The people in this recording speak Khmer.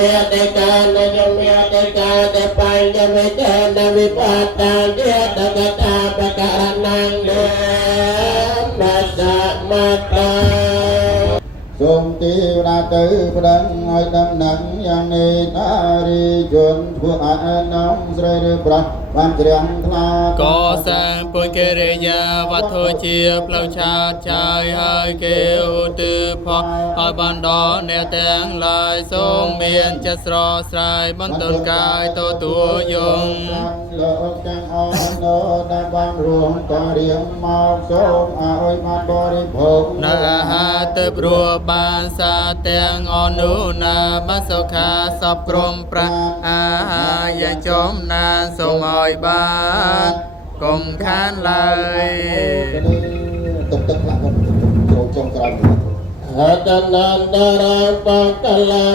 មេតេកានយមេតេកាតបញ្ញមេតនវិបតានយតកតាបករណាំទេមសមតាសូមទេវតាទៅប្តឹងឲ្យដំណឹងយ៉ាងនេះតារីជនធ្វើឲ្យនំស្រីឬប្រុសបានជ្រាំងថ្លាកសាងពុញកិរិយាវត្ថុជាផ្លូវឆាតឆាយហើយគេឧទ្ទិសផលឲ្យបានដល់អ្នកទាំងឡាយសូមមានចិត្តស្រស់ស្រាយបន្ទន់កាយទទួលយំលោកទាំងអស់នោះដែលបានរួមក៏រៀងមកសូមឲ្យបានបរិភោគនៅអាហារទៅព្រោះបានសាទាំងអនុណាបានសុខាសពក្រុមប្រាអាហារយ៉ាងចំណានសូមឲ្យបានកុំខានឡើយទុកទឹកខ្លះចូលចុងក្រោយហតនន្តរាបកលា